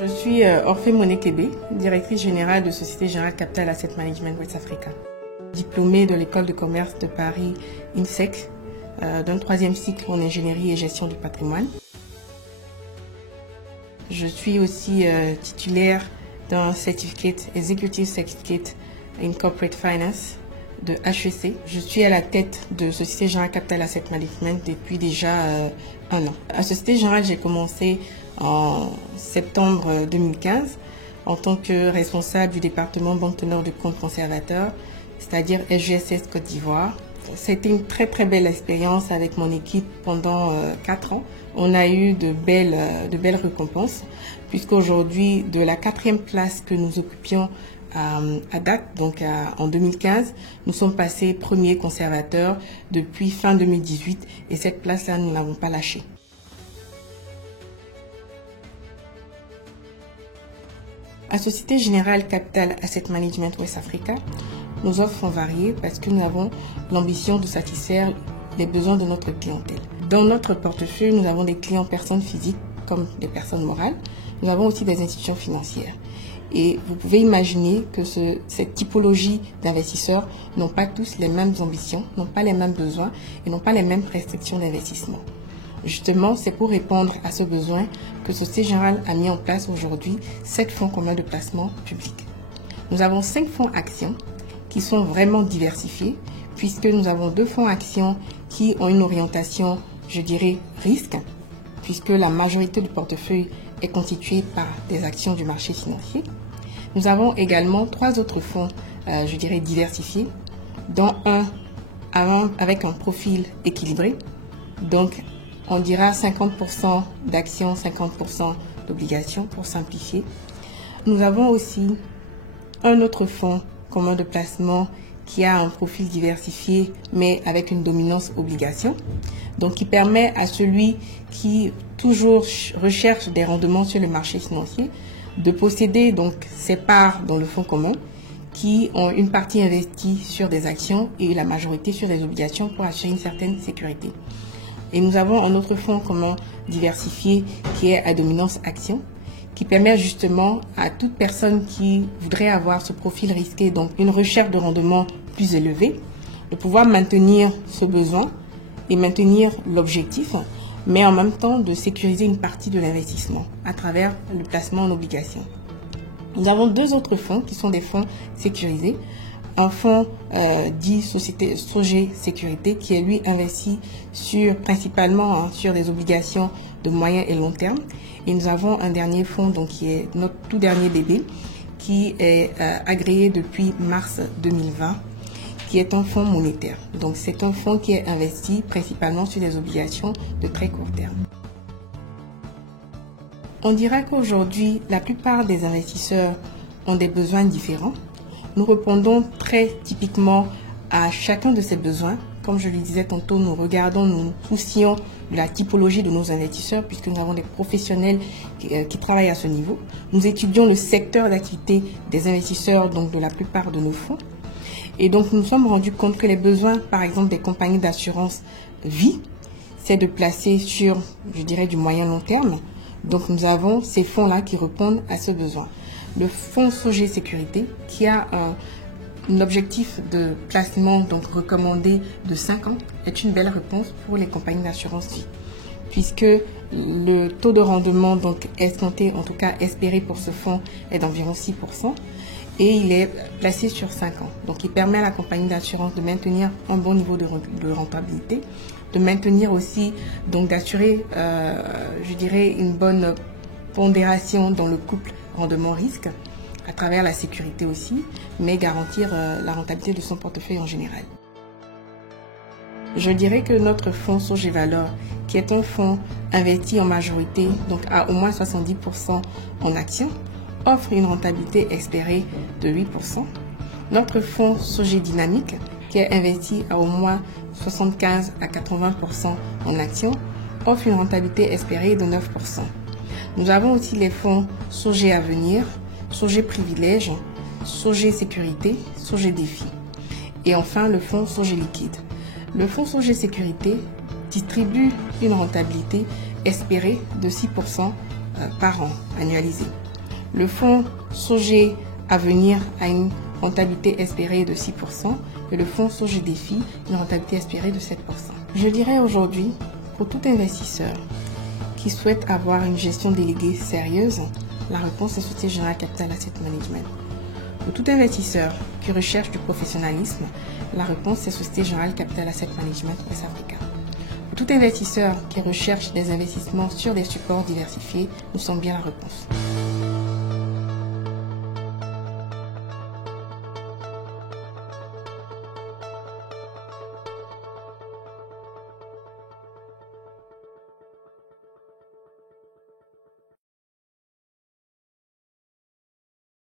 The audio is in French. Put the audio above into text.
Je suis Orphée Moné-Kébé, directrice générale de Société Générale Capital Asset Management West Africa. Diplômée de l'école de commerce de Paris INSEC, d'un 3e cycle en ingénierie et gestion du patrimoine. Je suis aussi titulaire d'un certificate, Executive Certificate in Corporate Finance de HEC. Je suis à la tête de Société Générale Capital Asset Management depuis déjà 1 an. À Société Générale, j'ai commencé en septembre 2015 en tant que responsable du département banque teneur de compte conservateur, c'est-à-dire SGSS Côte d'Ivoire. C'était une très belle expérience avec mon équipe pendant 4 ans. On a eu de belles récompenses, puisqu'aujourd'hui, de la 4e place que nous occupions à date, donc en 2015, nous sommes passés premier conservateur depuis fin 2018 et cette place-là, nous ne l'avons pas lâchée. À Société Générale Capital Asset Management West Africa, nos offres sont variées parce que nous avons l'ambition de satisfaire les besoins de notre clientèle. Dans notre portefeuille, nous avons des clients personnes physiques comme des personnes morales. Nous avons aussi des institutions financières. Et vous pouvez imaginer que cette typologie d'investisseurs n'ont pas tous les mêmes ambitions, n'ont pas les mêmes besoins et n'ont pas les mêmes restrictions d'investissement. Justement, c'est pour répondre à ce besoin que Société Générale a mis en place aujourd'hui 7 fonds communs de placement public. Nous avons 5 fonds actions qui sont vraiment diversifiés, puisque nous avons 2 fonds actions qui ont une orientation, je dirais, risque, puisque la majorité du portefeuille est constituée par des actions du marché financier. Nous avons également 3 autres fonds, je dirais, diversifiés, dont un avec un profil équilibré, donc on dira 50% d'actions, 50% d'obligations pour simplifier. Nous avons aussi un autre fonds commun de placement qui a un profil diversifié mais avec une dominance obligation, donc qui permet à celui qui toujours recherche des rendements sur le marché financier de posséder donc ses parts dans le fonds commun qui ont une partie investie sur des actions et la majorité sur des obligations pour assurer une certaine sécurité. Et nous avons un autre fonds commun diversifié qui est à dominance action, qui permet justement à toute personne qui voudrait avoir ce profil risqué, donc une recherche de rendement plus élevée, de pouvoir maintenir ce besoin et maintenir l'objectif, mais en même temps de sécuriser une partie de l'investissement à travers le placement en obligations. Nous avons 2 autres fonds qui sont des fonds sécurisés. Un fonds dit Société Sogé Sécurité qui est lui investi principalement sur des obligations de moyen et long terme. Et nous avons un dernier fonds donc, qui est notre tout dernier bébé qui est agréé depuis mars 2020 qui est un fonds monétaire. Donc c'est un fonds qui est investi principalement sur des obligations de très court terme. On dira qu'aujourd'hui la plupart des investisseurs ont des besoins différents. Nous répondons très typiquement à chacun de ces besoins. Comme je le disais tantôt, nous nous soucions de la typologie de nos investisseurs puisque nous avons des professionnels qui travaillent à ce niveau. Nous étudions le secteur d'activité des investisseurs, donc de la plupart de nos fonds. Et donc nous nous sommes rendus compte que les besoins, par exemple, des compagnies d'assurance vie, c'est de placer sur, je dirais, du moyen long terme. Donc nous avons ces fonds-là qui répondent à ce besoin. Le fonds Sogé Sécurité, qui a un objectif de placement donc recommandé de 5 ans, est une belle réponse pour les compagnies d'assurance vie, puisque le taux de rendement donc escompté, en tout cas espéré pour ce fonds, est d'environ 6%, et il est placé sur 5 ans. Donc il permet à la compagnie d'assurance de maintenir un bon niveau de rentabilité, de maintenir aussi, donc d'assurer, je dirais, une bonne pondération dans le couple rendement-risque, à travers la sécurité aussi, mais garantir la rentabilité de son portefeuille en général. Je dirais que notre fonds Sogé Valeur, qui est un fonds investi en majorité, donc à au moins 70% en actions, offre une rentabilité espérée de 8%. Notre fonds Sogé Dynamique, qui est investi à au moins 75 à 80% en actions, offre une rentabilité espérée de 9%. Nous avons aussi les fonds Sogé Avenir, Sogé Privilège, Sogé Sécurité, Sogé Défi. Et enfin, le fonds Sogé Liquide. Le fonds Sogé Sécurité distribue une rentabilité espérée de 6% par an annualisé. Le fonds SOGE Avenir a une rentabilité espérée de 6% et le fonds SOGE Défi une rentabilité espérée de 7%. Je dirais aujourd'hui, pour tout investisseur qui souhaite avoir une gestion déléguée sérieuse, la réponse est Société Générale Capital Asset Management. Pour tout investisseur qui recherche du professionnalisme, la réponse est Société Générale Capital Asset Management West Africa. Pour tout investisseur qui recherche des investissements sur des supports diversifiés, nous sommes bien la réponse.